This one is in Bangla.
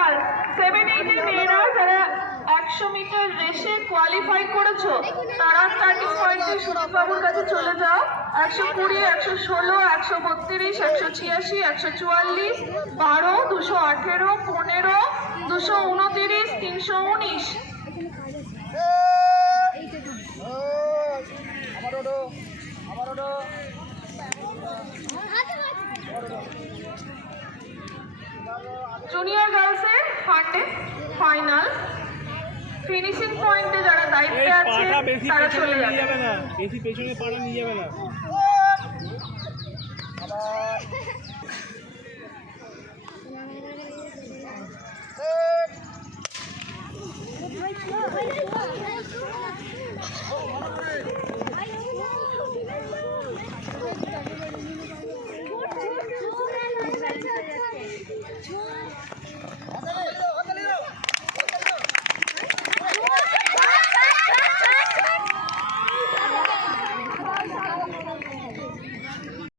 গার্লস সেভেন এইটের মেয়েরা যারা একশো মিটার রেসে কোয়ালিফাই করেছ, তারা স্টার্টিং পয়েন্টে সুনীলবাবুর কাছে চলে যাও। একশো কুড়ি, একশো ষোলো, একশো বত্রিশ, একশো ছিয়াশি, একশো চুয়াল্লিশ, বারো, দুশো আঠেরো, পনেরো, দুশো উনতিরিশ, তিনশো উনিশ। জুনিয়র ফান্ডে ফাইনাল ফিনিশিং পয়েন্টে যারা দায়িত্বে আছে তারা চলে যাবে না বেশি পেছনে পাড়া নিয়ে যাবে না